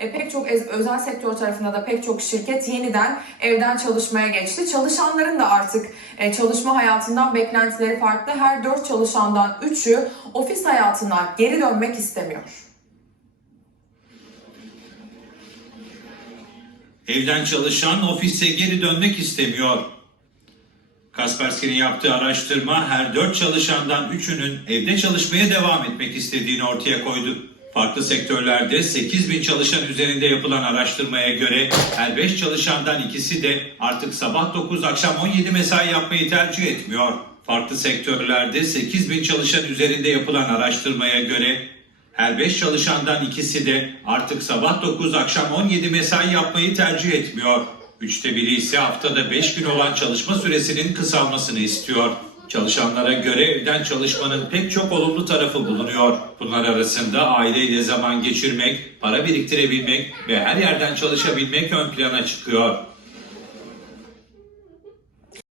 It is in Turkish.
E, pek çok özel sektör tarafında da pek çok şirket yeniden evden çalışmaya geçti. Çalışanların da artık e, çalışma hayatından beklentileri farklı. Her dört çalışandan üçü ofis hayatına geri dönmek istemiyor. Evden çalışan ofise geri dönmek istemiyor. Kaspersky'nin yaptığı araştırma her dört çalışandan üçünün evde çalışmaya devam etmek istediğini ortaya koydu. Farklı sektörlerde 8 bin çalışan üzerinde yapılan araştırmaya göre her 5 çalışandan ikisi de artık sabah 9 akşam 17 mesai yapmayı tercih etmiyor. Farklı sektörlerde 8 bin çalışan üzerinde yapılan araştırmaya göre her 5 çalışandan ikisi de artık sabah 9 akşam 17 mesai yapmayı tercih etmiyor. Üçte biri ise haftada 5 gün olan çalışma süresinin kısalmasını istiyor. Çalışanlara göre evden çalışmanın pek çok olumlu tarafı bulunuyor. Bunlar arasında aileyle zaman geçirmek, para biriktirebilmek ve her yerden çalışabilmek ön plana çıkıyor.